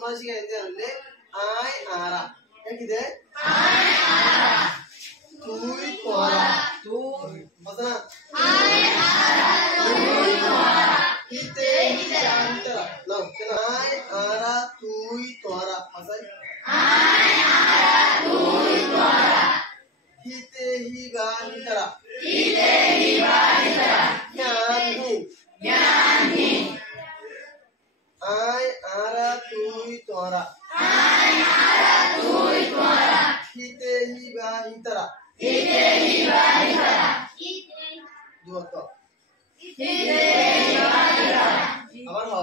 মাসি গাইতে হলে আয় আরা কি দে তুই তোরা তুই কথা না আয় আরা তুই তোরা হিতে হিতারা নাও আয় আরা তুই তোরা আসাই আয় আরা তুই তোরা হিতে হিবা হিতারা জ্ঞানহীন আয় আরা তুই তোরা হিতে হিবা হিতারা দুয়াত আবার হ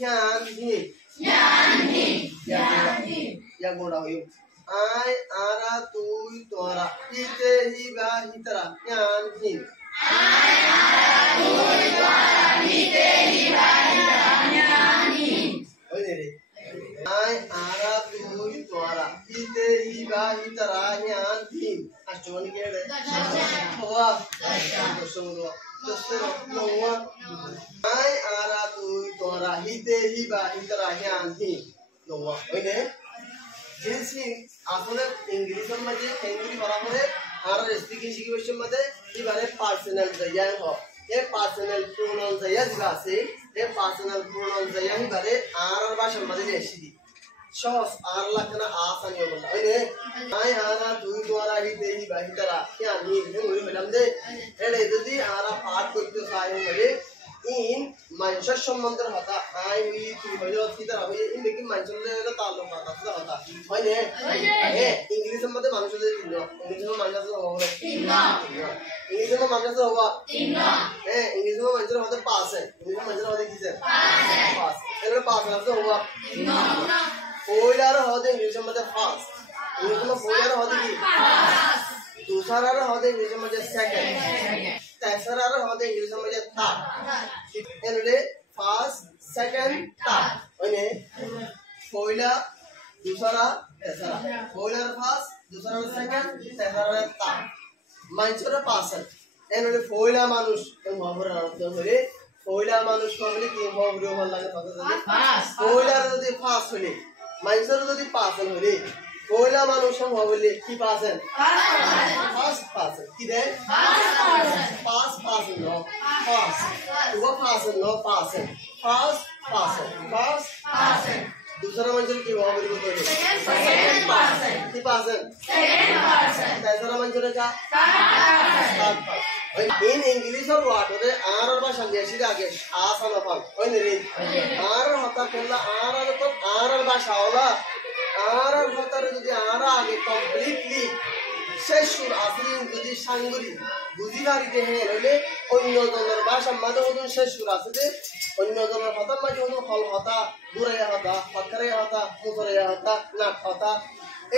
জ্ঞানহীন ইয়া গোড়া হইও আয় আরা তুই তোরা হিতে হিবা হিতারা জ্ঞানহীন আয় আরা তুই তোরা হিতে হিবা হিতারা জ্ঞানহীন ওই রে আয় আরা তুই তোরা হিতে হিবা হিতারা জ্ঞানহীন আষ্টমনি কে রে হওয়া দশমুলো দশের নওয়া আয় আরা তুই তোরা হিতে হিবা হিতারা জ্ঞানহীন নওয়া ওই রে जिनसी आपने इंग्लिश में जे इंग्लिश बराबर है और स्पीकिंग सिचुएशन में दे ये बारे पर्सनल जया हो ये पर्सनल प्रोनाउन जया दिगा से ये पर्सनल प्रोनाउन जया ही बारे आर भाषा में दे ऐसी शॉस आर लखना आसान हो बोला ओने आय आरा दुई द्वारा ही दे ही बाही तरह क्या नहीं है मुझे मैडम दे एडे यदि आरा पाठ करते साय होले इन मानसर संबंध होता आय हुई तू हो की तरह हुई इन लेकिन मानसर ले ताल्लुक होता होने ए इंग्लिश में तो मानसर ले तीन इंग्लिश में मानसर होगा तीन इंग्लिश में मानसर होगा तीन ए इंग्लिश में मानसर होता पास है इंग्लिश में मानसर होता किसे पास एलो पास से होगा तीन फोइलर होते इंग्लिश में तो फास्ट इंग्लिश में फोइलर होते की फास्ट दूसरा होते इंग्लिश में जो सेकंड तीसरा होते इंग्लिश में जो थर्ड एनले फर्स्ट सेकंड थर्ड ओने फोइलर दूसरा तीसरा फोइलर फर्स्ट दूसरा सेकंड तीसरा थर्ड मानसर पासन एनले फोइला मानुष तो मामरा तो होले फोइला मानुष होले की मामरो ভাল লাগে কথা জানি फोइलर যদি ফার্স্ট হলে मानसर যদি পাसन হলে फोइला मानुष হলে কি পাसन ফার্স্ট পাसन কি দে फास्ट पासन नो फास्ट वो पासन नो पासन फास्ट पासन दूसरा मंजिल की वहां बोली बोले सेकंड पासन की पासन सेकंड पासन तीसरा मंजिल का थर्ड पासन इन इंग्लिश और वर्ड रे आर और भाषा जैसी आगे आसान अपन ओय रे आर होता पहला आर तो आर और भाषा होला आर और होता रे যদি आर आगे कंप्लीटली শেষ সুর আসলে যদি সাঙ্গুরি বুঝিবারিতে হে হইলে অন্য জনের ভাষা মাঝে মধ্যে শেষ সুর আছে অন্য জনের কথা মাঝে মধ্যে ফল হতা দুরায়া হতা ফকরে হতা মুতরেয়া হতা নাক হতা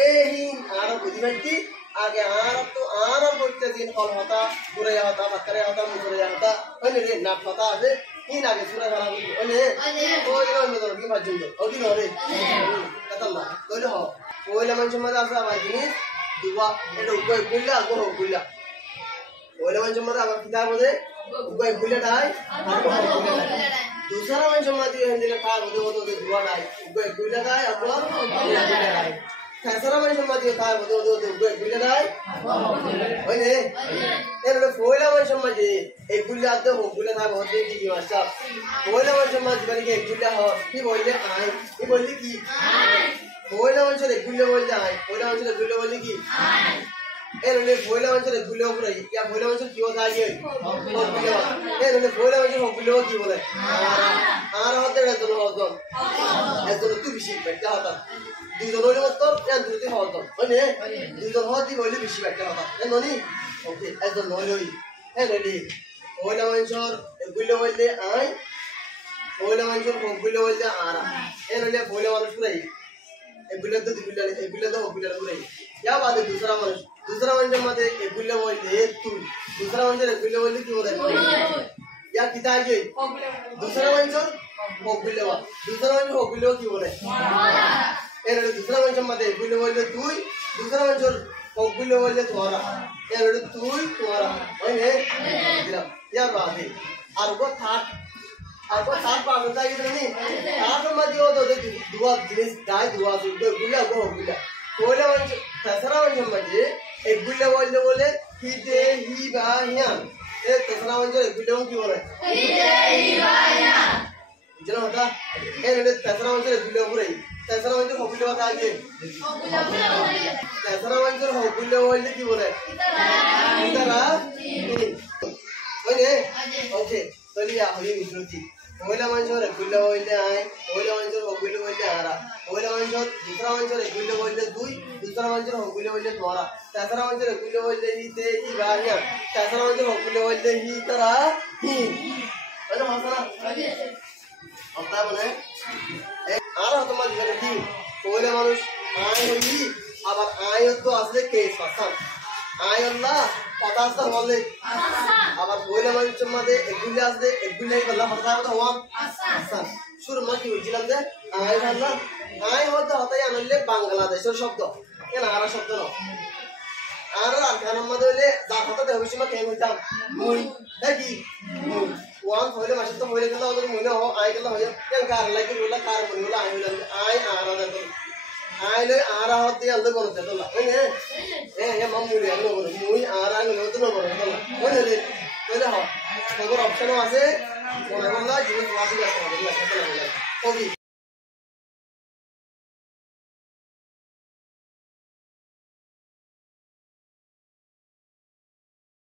এই আর বুঝিবারিতে আগে আর তো আর বলতে দিন ফল হতা দুরায়া হতা ফকরে হতা মুতরেয়া হতা হইলে রে নাক হতা আছে ইন আগে সুরা ধরা বলি ওনে ওই অন্য জনের কি বাজুন ওদিন হরে কথা না কইলে হ ওইলা মানুষ মাঝে আছে আবার জিনিস दुआ এটা উপয় গুল্লা গো গুল্লা ওইলা মানুষ মধ্যে আবার কিতাব মধ্যে উপয় গুল্লা দাই আর গুল্লা দাই दूसरा মানুষ মধ্যে হিন্দিতে কাজ হতে দুয়া দাই উপয় গুল্লা দাই আর গুল্লা দাই तीसरा মানুষ মধ্যে কাজ হতে উপয় গুল্লা দাই ওইনে এর ওইলা মানুষ মধ্যে এই গুল্লা আতে হো গুল্লা দাই হতে কি মাস্টার ওইলা মানুষ মধ্যে বলি কি গুল্লা হ কি বললে আই কি বললি কি আই फोइला मंचले गुल्ले बोल जाए फोइला मंचले गुल्ले बोली की ए रे फोइला मंचले गुल्ले ऊपर या फोइला मंचल क्यों था ये गुल्ले ए रे फोइला मंचल गुल्ले की बोले आर होते रे दोनों होतो ए दोनों तू बिशी बैठा होता দুজন হইলে মত এ দুটি হতো মানে দুজন হতি বলি বেশি ব্যাখ্যা কথা এ ননি ওকে একজন নইলই এ নইলি ওইলা মানুষর গুলো বলতে আই ওইলা মানুষর গুলো বলতে আরা এ নইলে ওইলা মানুষ পুরাই এগুলো তো দিবিলা এগুলো তো ওগুলো পুরাই या बात है दूसरा মানুষ মতে এগুলো বলতে তুই दूसरा মানুষ এগুলো বলতে কি বলে या किता है दूसरा মানুষ ওগুলো दूसरा মানুষ ওগুলো কি বলে এর दूसरा মানুষ মতে এগুলো বলতে তুই दूसरा মানুষ ওগুলো বলতে তোরা এর তুই তোরা ওইনে দিলাম यार बात है আর কো থার্ড পাবেন তাই কি দিও তো দুয়া জিনিস দাই দুয়া তো গুলা গো গুলা কোলে মানে তেসরা মানে মাঝে এগুলা বলে হিতে হি বা হিয়ান এ তেসরা মানে এগুলা কি বলে হিতে হি বা হিয়ান জানো হতা এ তেসরা মানে এগুলা বলে তেসরা মানে হগুলা কথা আগে তেসরা মানে হগুলা বলে কি বলে ইতারা ওইনে ওকে চলিয়া হই মিশ্রতি ওইলা মানুষের এগুলা বলে আয় ওইলা মানুষের হগুলা বলে আরা ওইলা মানুষের দুসরা মানুষের এগুলা বলে দুই দুসরা মানুষের হগুলা বলে তোরা তেসরা মানুষের এগুলা বলে হিতে হি বা হিয়ান তেসরা মানুষের হগুলা বলে হি তারা হি মানে ভাষা কথা মানে আর তোমার যেটা কি ওইলা মানুষ আয় হই আবার আয় তো আসলে কে সাসান আয় আল্লাহ পদার্থ বলে আবার ওইলা মানুষের মধ্যে এগুলা আসলে এগুলাই বলা কথা হওয়া আসান শুরু মা কি হয়েছিলাম যে আয় আল্লাহ আয় হতে হতাই আনলে বাংলাদেশের শব্দ কেন আর শব্দ না আর আরকানের মধ্যে হইলে যার কথা দেহ সময় কেন হইতাম মুই দেখি মুই ওয়ান হইলে মাসে তো হইলে গেল ওদের মুই না আয় গেল হইয়া কেন কার লাগি বলা কার বলি বলা আয় হইলাম আয় আর আদা আয় লই আর হতে আনলে বলতে তো না ওই এ মামুলি আর বলে মুই আর আয় লই তো না বলে তো না ওই রে কইলে হ খবর অপশন আছে মনে হল জিনিস ওয়াজি আছে ওকে